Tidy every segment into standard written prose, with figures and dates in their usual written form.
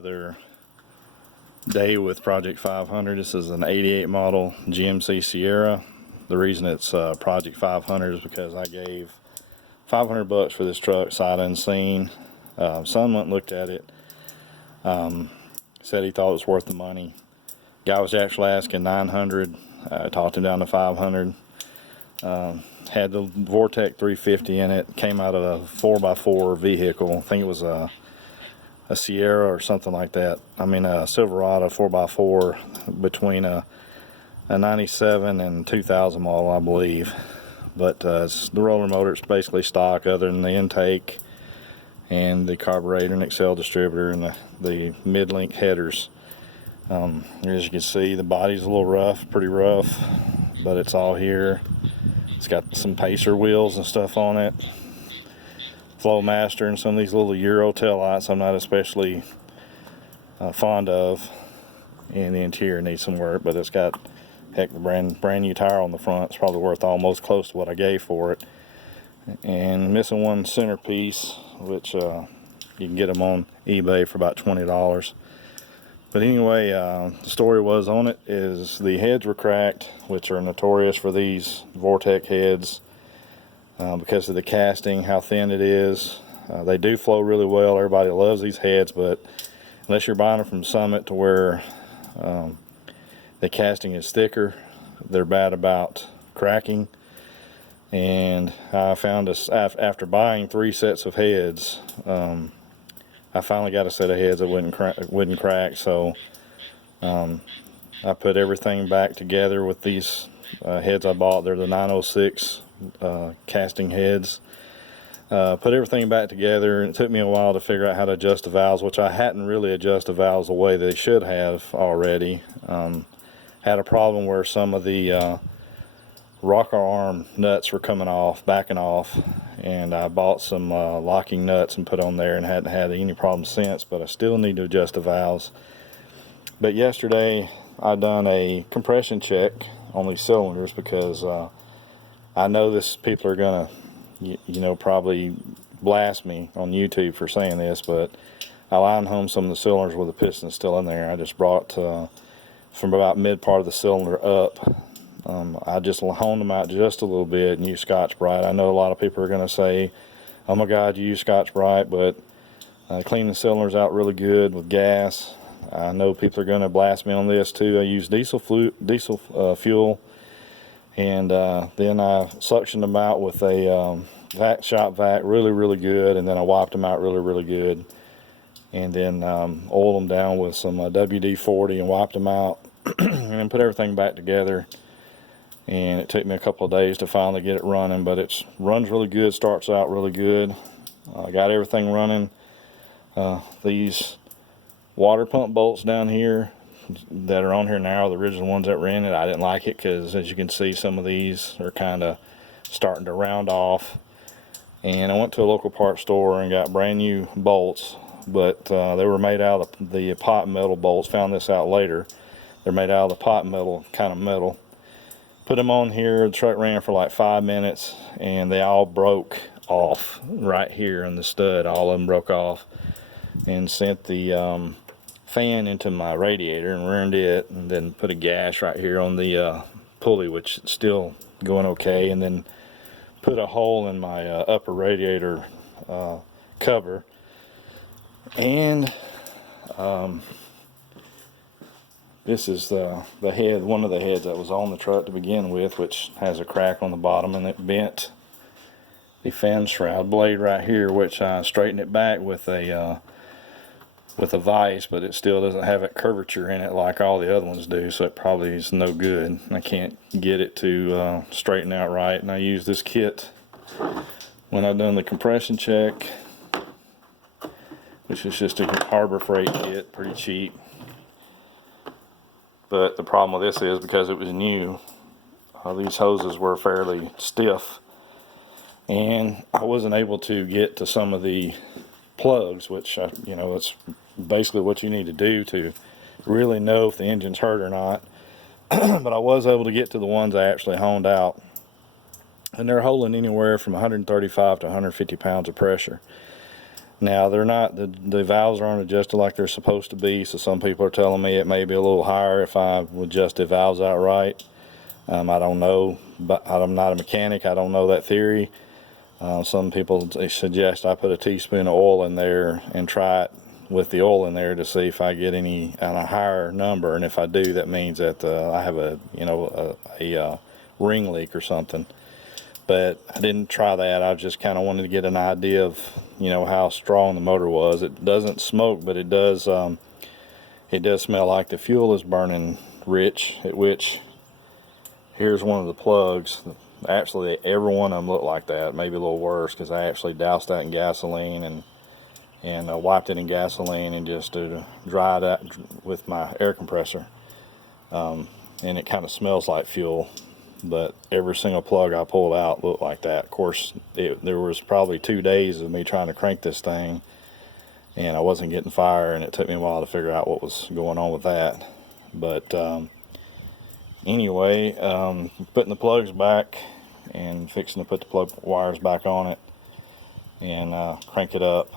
Another day with Project 500. This is an 88 model GMC Sierra. The reason it's Project 500 is because I gave $500 for this truck sight unseen. Son went and looked at it, said he thought it was worth the money. Guy was actually asking $900. Talked him down to $500. Had the Vortec 350 in it. Came out of a 4x4 vehicle. I think it was a Sierra or something like that. I mean a Silverado 4x4 between a 97 and 2000 model, I believe. But it's the roller motor. It's basically stock other than the intake and the carburetor and Excel distributor and the mid-link headers. As you can see, the body's a little rough, pretty rough, but it's all here. It's got some Pacer wheels and stuff on it. Flowmaster and some of these little Euro taillights I'm not especially fond of. And the interior needs some work, but it's got, heck, the brand new tire on the front. It's probably worth almost close to what I gave for it. And missing one centerpiece, which you can get them on eBay for about $20. But anyway, the story was on it is the heads were cracked, which are notorious for these Vortec heads because of the casting, how thin it is. They do flow really well. Everybody loves these heads, but unless you're buying them from Summit to where the casting is thicker, they're bad about cracking. And I found after buying 3 sets of heads, I finally got a set of heads that wouldn't crack, so I put everything back together with these heads I bought. They're the 906 casting heads. Put everything back together, and it took me a while to figure out how to adjust the valves, which I hadn't really adjusted the valves the way they should have already. Had a problem where some of the rocker arm nuts were coming off, backing off, and I bought some locking nuts and put on there and hadn't had any problems since, but I still need to adjust the valves. But yesterday I done a compression check on these cylinders because I know people are gonna probably blast me on YouTube for saying this, but I lined home some of the cylinders with the pistons still in there. I just brought from about mid part of the cylinder up. I just honed them out just a little bit and used Scotch-Brite. I know a lot of people are going to say, oh my God, you use Scotch-Brite, but clean the cylinders out really good with gas. I know people are going to blast me on this too. I use diesel fuel, and then I suctioned them out with a shop vac really good, and then I wiped them out really good, and then oiled them down with some WD-40 and wiped them out and then put everything back together. And it took me a couple of days to finally get it running, but it runs really good, starts out really good. I got everything running. These water pump bolts down here that are on here now are the original ones that were in it. I didn't like it because, as you can see, some of these are kind of starting to round off. And I went to a local parts store and got brand new bolts, but they were made out of the pot metal bolts. Found this out later. They're made out of the pot metal, kind of metal. Put them on here, the truck ran for like 5 minutes and they all broke off right here in the stud. All of them broke off, and sent the fan into my radiator and ruined it, and then put a gash right here on the pulley, which is still going okay, and then put a hole in my upper radiator cover. And this is the head, one of the heads that was on the truck to begin with, which has a crack on the bottom, and it bent the fan shroud blade right here, which I straightened it back with a vise, but it still doesn't have that curvature in it like all the other ones do, so it probably is no good. I can't get it to straighten out right, and I used this kit when I done the compression check, which is just a Harbor Freight kit, pretty cheap. But the problem with this is, because it was new, these hoses were fairly stiff, and I wasn't able to get to some of the plugs, which it's basically what you need to do to really know if the engine's hurt or not. But I was able to get to the ones I actually honed out, and they're holding anywhere from 135 to 150 pounds of pressure. Now they're not, the valves aren't adjusted like they're supposed to be, so some people are telling me it may be a little higher if I would adjust the valves outright. I don't know, but I'm not a mechanic, I don't know that theory. Some people suggest I put a teaspoon of oil in there and try it with the oil in there to see if I get any on a higher number, and if I do, that means that I have a ring leak or something. But I didn't try that. I just kind of wanted to get an idea of how strong the motor was. It doesn't smoke, but it does smell like the fuel is burning rich, at which here's one of the plugs. Actually, every one of them looked like that, maybe a little worse, because I actually doused that in gasoline and wiped it in gasoline and just dried it with my air compressor. And it kind of smells like fuel, but every single plug I pulled out looked like that. Of course, there was probably 2 days of me trying to crank this thing, and I wasn't getting fire, and it took me a while to figure out what was going on with that. But anyway, putting the plugs back and fixing to put the plug wires back on it and crank it up.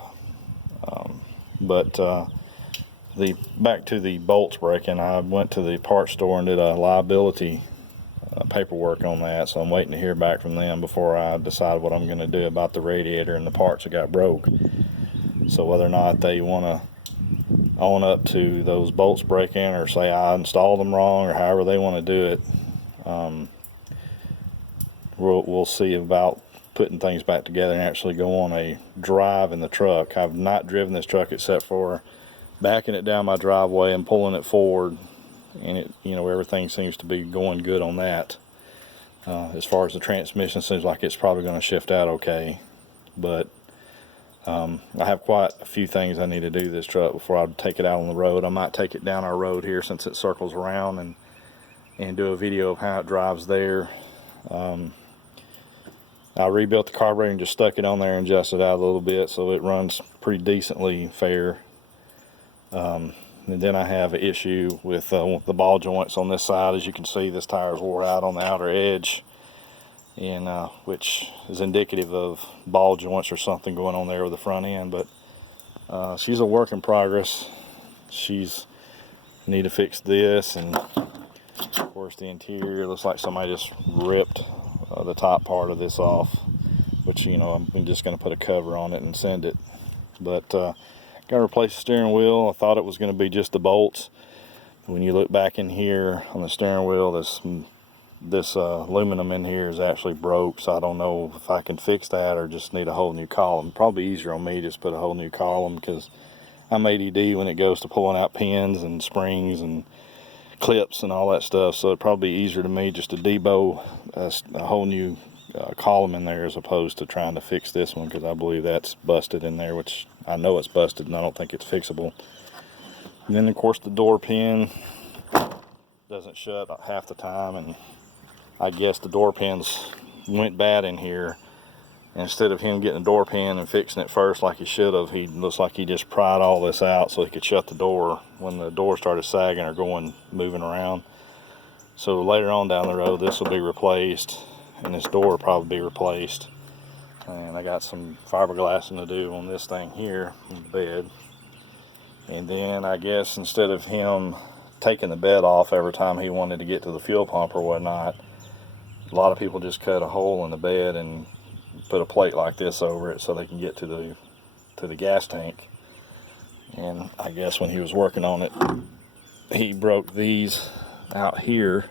Back to the bolts breaking, I went to the parts store and did a liability paperwork on that, so I'm waiting to hear back from them before I decide what I'm going to do about the radiator and the parts that got broke. So whether or not they want to own up to those bolts breaking, or say I installed them wrong, or however they want to do it, we'll see about putting things back together and actually go on a drive in the truck. I've not driven this truck except for backing it down my driveway and pulling it forward, and it, everything seems to be going good on that. As far as the transmission, seems like it's probably going to shift out okay, but I have quite a few things I need to do to this truck before I take it out on the road. I might take it down our road here since it circles around and do a video of how it drives there. I rebuilt the carburetor and just stuck it on there and adjusted it out a little bit so it runs pretty decently fair. And then I have an issue with the ball joints on this side. As you can see, this tire is wore out on the outer edge, and which is indicative of ball joints or something going on there with the front end. But she's a work in progress. She's need to fix this, and of course the interior looks like somebody just ripped the top part of this off, which I'm just going to put a cover on it and send it. But got to replace the steering wheel. I thought it was going to be just the bolts. When you look back in here on the steering wheel, this aluminum in here is actually broke, so I don't know if I can fix that or just need a whole new column. Probably easier on me just put a whole new column, because I'm ADD when it goes to pulling out pins and springs and clips and all that stuff, so it'd probably be easier to me just to debow a whole new column in there, as opposed to trying to fix this one, because I believe that's busted in there, which I know it's busted and I don't think it's fixable. And then of course the door pin doesn't shut half the time, and I guess the door pins went bad in here. Instead of him getting the door pin and fixing it first like he should have, he looks like he just pried all this out so he could shut the door when the door started sagging or moving around. So later on down the road, this will be replaced, and this door will probably be replaced. And I got some fiberglassing to do on this thing here, on the bed. And then I guess instead of him taking the bed off every time he wanted to get to the fuel pump or whatnot, a lot of people just cut a hole in the bed and put a plate like this over it so they can get to the gas tank. And I guess when he was working on it, he broke these out here,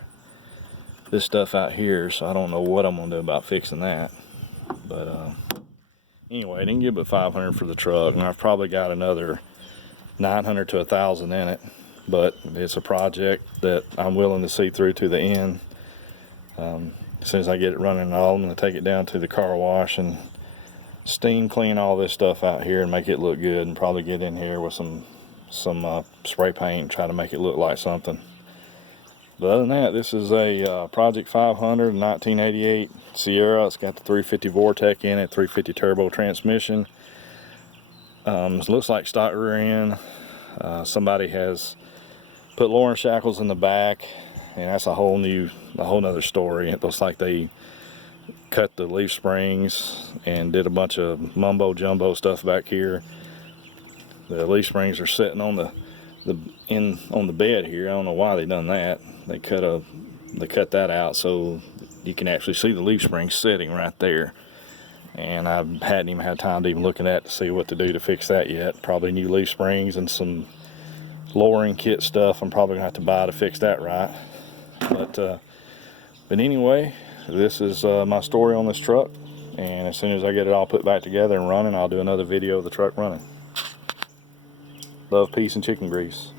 this stuff out here, so I don't know what I'm gonna do about fixing that. But anyway, I didn't give but $500 for the truck, and I've probably got another $900 to $1,000 in it, but it's a project that I'm willing to see through to the end. As soon as I get it running and all, I'm going to take it down to the car wash and steam clean all this stuff out here and make it look good, and probably get in here with some spray paint and try to make it look like something. But other than that, this is a Project 500 1988 Sierra. It's got the 350 Vortec in it, 350 turbo transmission. It looks like stock rear end. Somebody has put Lawrence shackles in the back, and that's a whole nother story. It looks like they cut the leaf springs and did a bunch of mumbo jumbo stuff back here. The leaf springs are sitting on the bed here. I don't know why they done that. They cut that out so you can actually see the leaf springs sitting right there. And I hadn't even had time to even look at that to see what to do to fix that yet. Probably new leaf springs and some lowering kit stuff I'm probably gonna have to buy to fix that right. But anyway, this is my story on this truck, and as soon as I get it all put back together and running, I'll do another video of the truck running. Love, peace, and chicken grease.